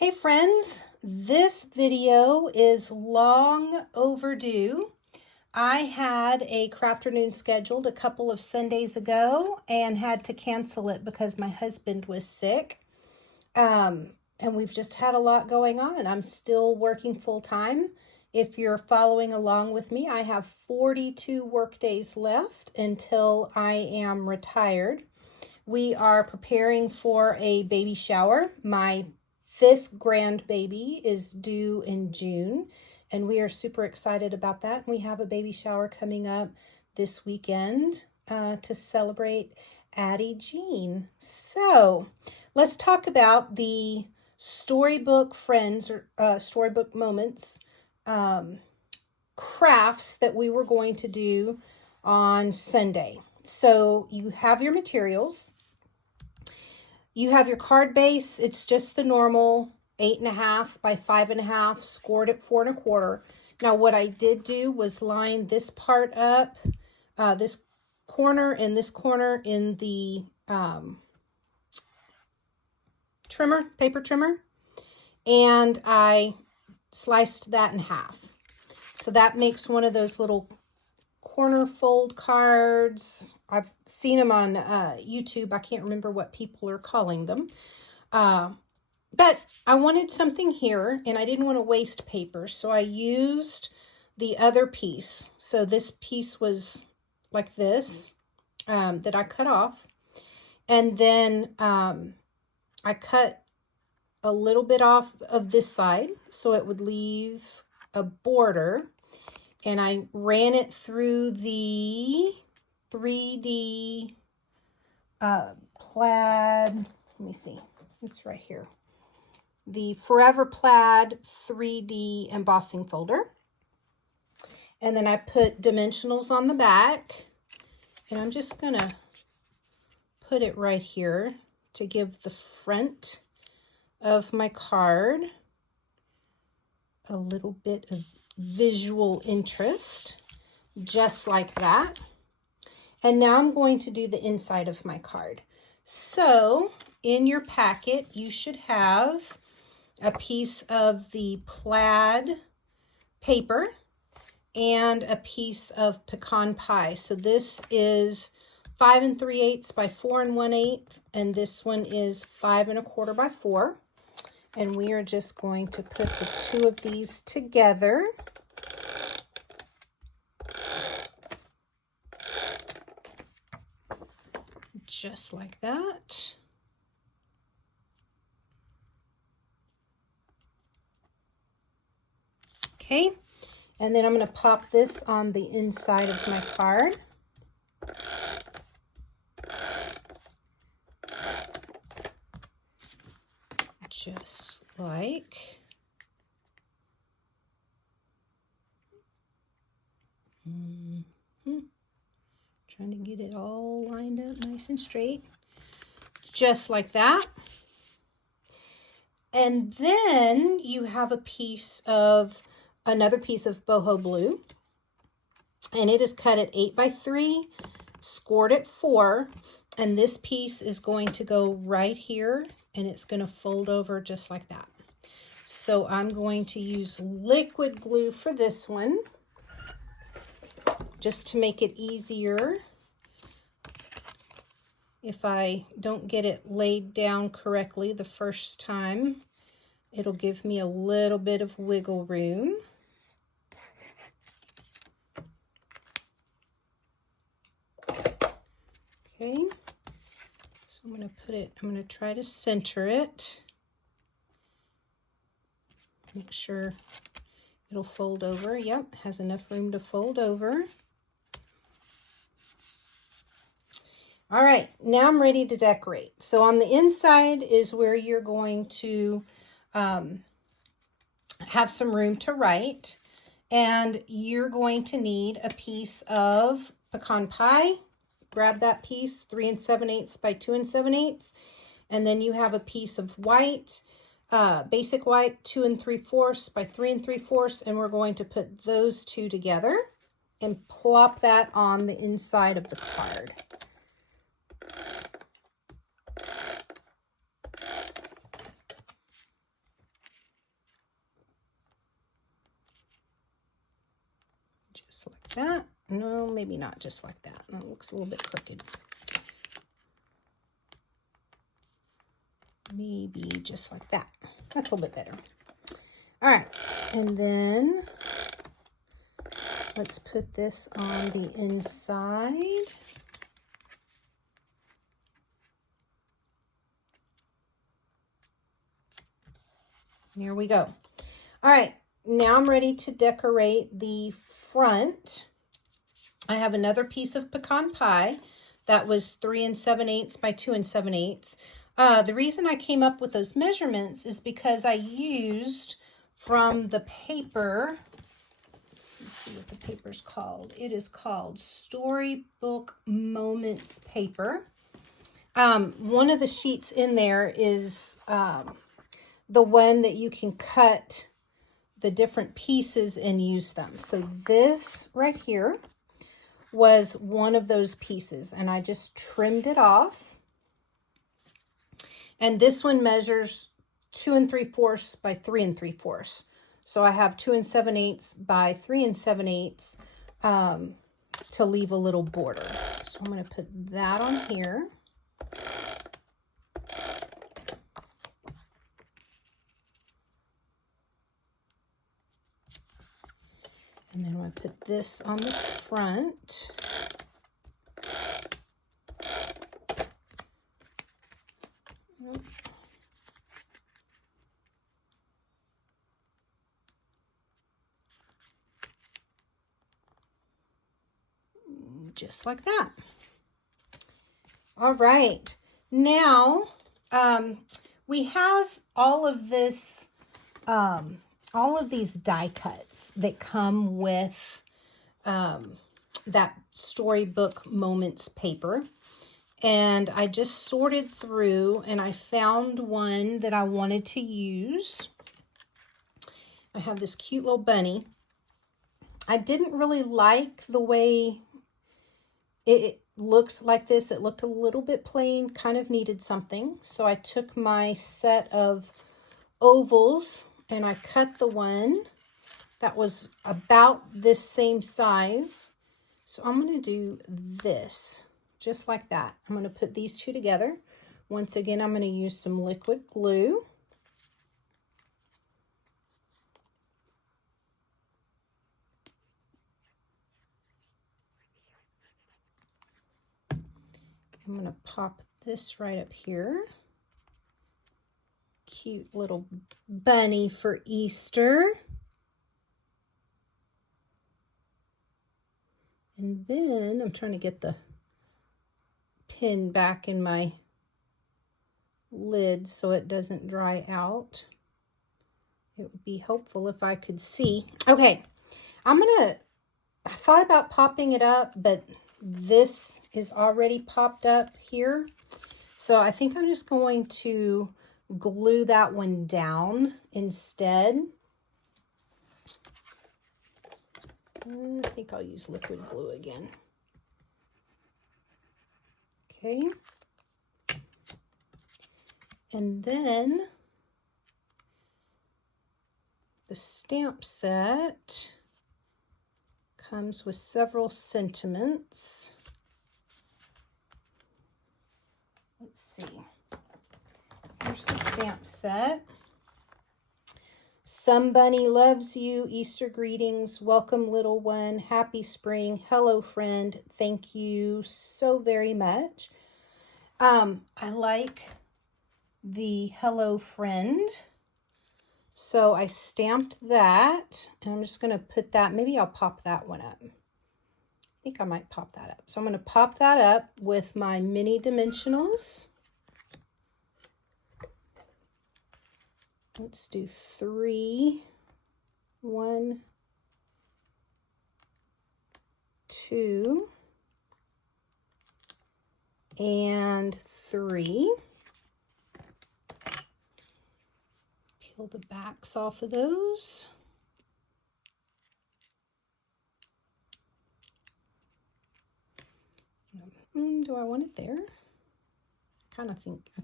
Hey friends, this video is long overdue. I had a crafternoon scheduled a couple of Sundays ago and had to cancel it because my husband was sick. And we've just had a lot going on. I'm still working full time. If you're following along with me, I have 42 work days left until I am retired. We are preparing for a baby shower. My 5th grandbaby is due in June, and we are super excited about that. We have a baby shower coming up this weekend to celebrate Addie Jean. So let's talk about the Storybook Friends or Storybook Moments crafts that we were going to do on Sunday. So you have your materials. You have your card base. It's just the normal 8.5 by 5.5, scored at 4 1/4. Now what I did do was line this part up, this corner and this corner in the paper trimmer, and I sliced that in half. So that makes one of those little corner fold cards. I've seen them on YouTube. I can't remember what people are calling them. But I wanted something here, and I didn't want to waste paper, so I used the other piece. So this piece was like this, that I cut off. And then I cut a little bit off of this side, so it would leave a border. And I ran it through the 3D plaid. Let me see. It's right here. The Forever Plaid 3D embossing folder. And then I put dimensionals on the back. And I'm just going to put it right here to give the front of my card a little bit of visual interest, just like that. And now I'm going to do the inside of my card. So in your packet, you should have a piece of the plaid paper and a piece of pecan pie. So this is 5 3/8 by 4 1/8, and this one is 5 1/4 by 4. And we are just going to put the two of these together. Just like that. Okay, and then I'm going to pop this on the inside of my card. Just like. Trying to get it all lined up nice and straight. Just like that. And then you have another piece of boho blue. And it is cut at 8 by 3, scored at 4. And this piece is going to go right here, and it's going to fold over just like that. So I'm going to use liquid glue for this one, just to make it easier. If I don't get it laid down correctly the first time, it'll give me a little bit of wiggle room. Okay, so I'm going to try to center it. Make sure it'll fold over. Yep, has enough room to fold over. All right, now I'm ready to decorate. So on the inside is where you're going to have some room to write. And you're going to need a piece of pecan pie. Grab that piece, 3 7/8 by 2 7/8. And then you have a piece of white, basic white, 2 3/4 by 3 3/4. And we're going to put those two together and plop that on the inside of the card. Just like that. No, maybe not just like that. That looks a little bit crooked. Maybe just like that. That's a little bit better. All right, and then let's put this on the inside. Here we go. All right, now I'm ready to decorate the front. I have another piece of pecan pie that was 3 7/8 by 2 7/8. The reason I came up with those measurements is because I used from the paper. Let's see what the paper's called. It is called Storybook Moments paper. One of the sheets in there is the one that you can cut the different pieces and use them. So this right here was one of those pieces, and I just trimmed it off. And this one measures 2 3/4 by 3 3/4. So I have 2 7/8 by 3 7/8 to leave a little border. So I'm going to put that on here. And then I'm going to put this on the front. Just like that. All right. Now, we have all of this, all of these die cuts that come with that Storybook Moments paper. And I just sorted through and I found one that I wanted to use. I have this cute little bunny. I didn't really like the way it looked like this. It looked a little bit plain, kind of needed something. So I took my set of ovals and I cut the one that was about this same size. So I'm going to do this, just like that. I'm going to put these two together. Once again, I'm going to use some liquid glue. I'm going to pop this right up here. Cute little bunny for Easter. And then I'm trying to get the pin back in my lid so it doesn't dry out. It would be helpful if I could see. Okay, I thought about popping it up, but this is already popped up here. So I think I'm just going to glue that one down instead. I think I'll use liquid glue again. Okay. And then the stamp set comes with several sentiments. Let's see. Here's the stamp set. Some bunny loves you. Easter greetings. Welcome, little one. Happy spring. Hello, friend. Thank you so very much. I like the hello, friend. So I stamped that, and I'm just going to put that, maybe I'll pop that one up. I think I might pop that up. So I'm going to pop that up with my mini dimensionals. Let's do 3. 1, 2, and 3. Peel the backs off of those. Do I want it there? I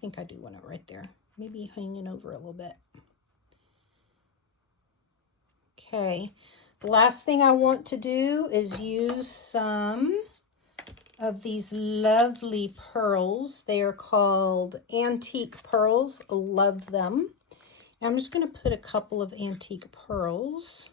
think I do want it right there. Maybe hanging over a little bit. Okay, The last thing I want to do is use some of these lovely pearls. They are called antique pearls. Love them. And I'm just going to put a couple of antique pearls.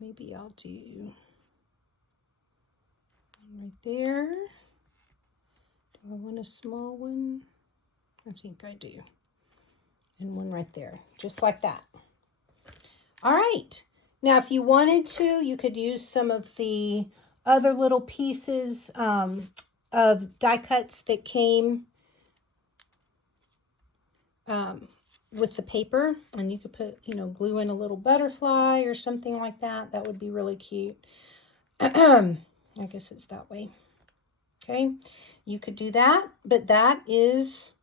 Maybe I'll do one right there. Do I want a small one? I think I do. And one right there, just like that. All right. Now, if you wanted to, you could use some of the other little pieces of die cuts that came with the paper. And you could put, you know, glue in a little butterfly or something like that. That would be really cute. I guess it's that way. Okay. You could do that, but that is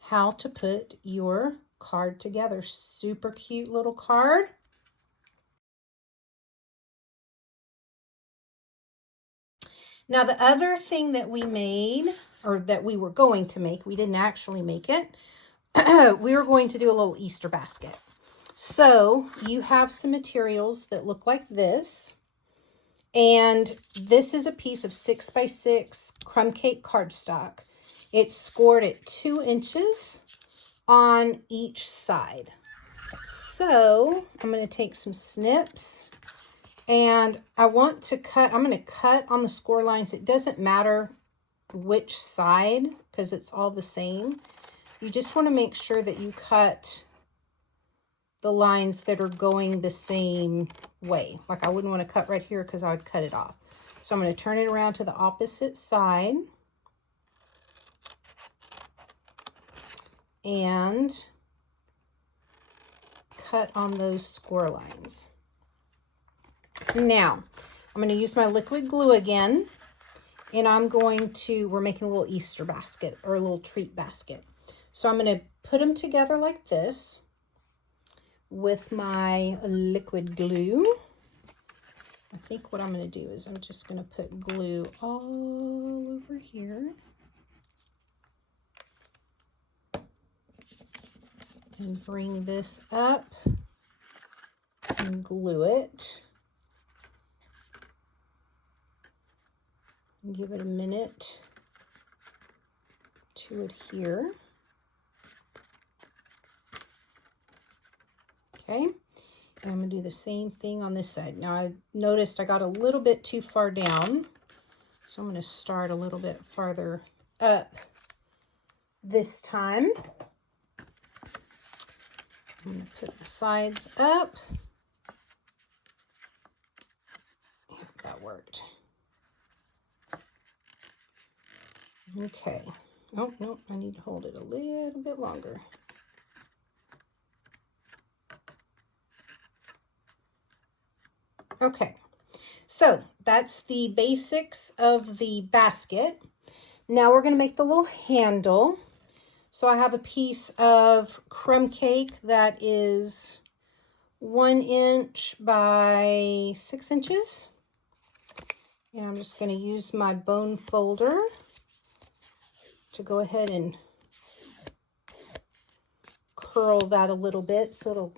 how to put your card together. Super cute little card. Now, the other thing that we made, or that we were going to make, we didn't actually make it, we were going to do a little Easter basket. So you have some materials that look like this. And this is a piece of 6x6 crumb cake cardstock. It's scored at 2 inches on each side. So I'm going to take some snips. And I want to cut, I'm going to cut on the score lines. It doesn't matter which side because it's all the same. You just want to make sure that you cut the lines that are going the same way. Like I wouldn't want to cut right here because I would cut it off. So I'm going to turn it around to the opposite side. And cut on those score lines. Now, I'm going to use my liquid glue again, and we're making a little Easter basket or a little treat basket. So I'm going to put them together like this with my liquid glue. I think what I'm going to do is I'm just going to put glue all over here. And bring this up and glue it. Give it a minute to adhere. Okay, and I'm going to do the same thing on this side. Now I noticed I got a little bit too far down, so I'm going to start a little bit farther up this time. I'm going to put the sides up. That worked. Okay. Oh, no, I need to hold it a little bit longer. Okay, so that's the basics of the basket. Now we're going to make the little handle. So I have a piece of crumb cake that is 1 inch by 6 inches. And I'm just going to use my bone folder to go ahead and curl that a little bit so it'll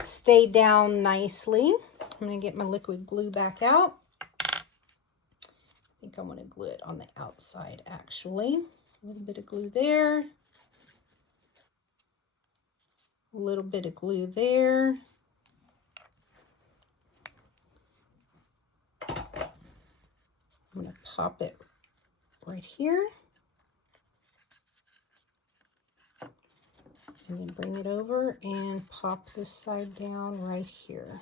stay down nicely. I'm going to get my liquid glue back out. I think I want to glue it on the outside actually. A little bit of glue there. A little bit of glue there. I'm going to pop it right here. And then bring it over and pop this side down right here.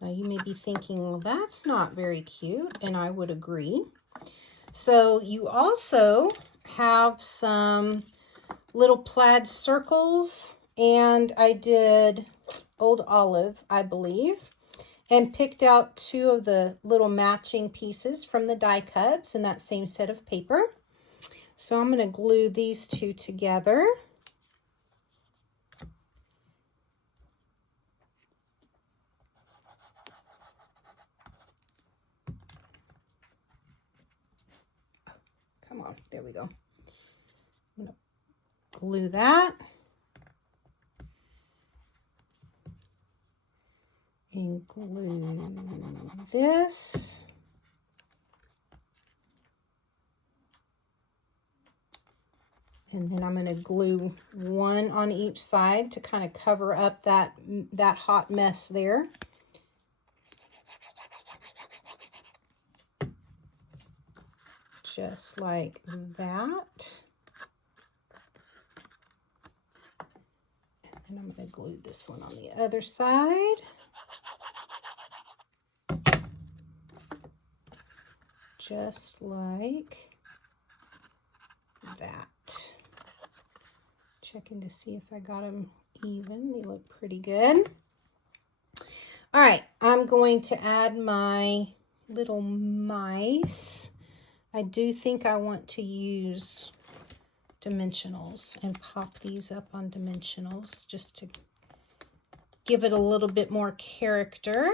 Now you may be thinking, well, that's not very cute, and I would agree. So you also have some little plaid circles, and I did Old Olive, I believe, and picked out 2 of the little matching pieces from the die cuts in that same set of paper. So I'm going to glue these 2 together. Come on, there we go. I'm going to glue that. and glue this. And then I'm going to glue one on each side to kind of cover up that hot mess there. Just like that. And I'm going to glue this one on the other side. Just like that. Checking to see if I got them even. They look pretty good. All right, I'm going to add my little mice. I do think I want to use dimensionals and pop these up on dimensionals just to give it a little bit more character.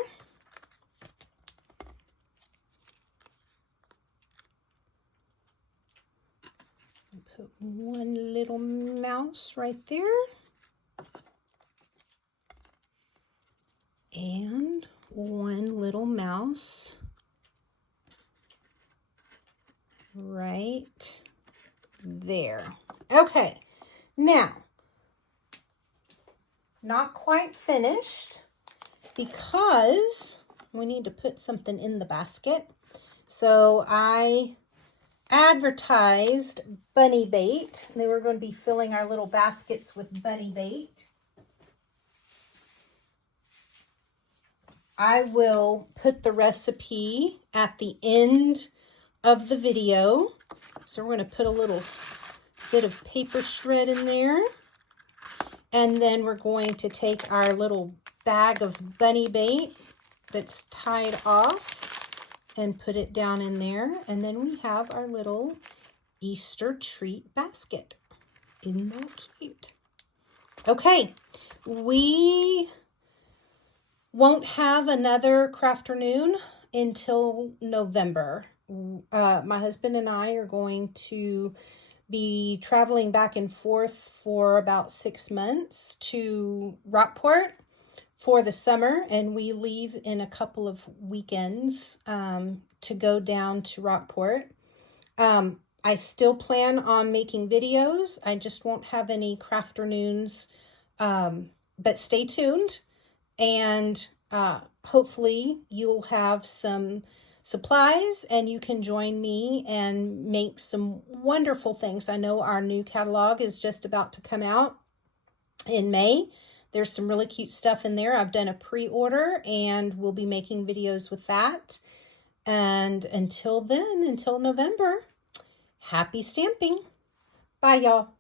Put one little mouse right there. And one little mouse right there. Okay, now, not quite finished because we need to put something in the basket. So I advertised bunny bait. They were going to be filling our little baskets with bunny bait. I will put the recipe at the end of the video. So we're going to put a little bit of paper shred in there. And then we're going to take our little bag of bunny bait that's tied off and put it down in there. And then we have our little Easter treat basket. Isn't that cute? Okay, we won't have another Crafternoon until November. My husband and I are going to be traveling back and forth for about 6 months to Rockport for the summer, and we leave in a couple of weekends to go down to Rockport. I still plan on making videos. I just won't have any Crafternoons, but stay tuned. And hopefully you'll have some supplies and you can join me and make some wonderful things. I know our new catalog is just about to come out in May. There's some really cute stuff in there. I've done a pre-order and we'll be making videos with that. And until then, until November, happy stamping. Bye, y'all.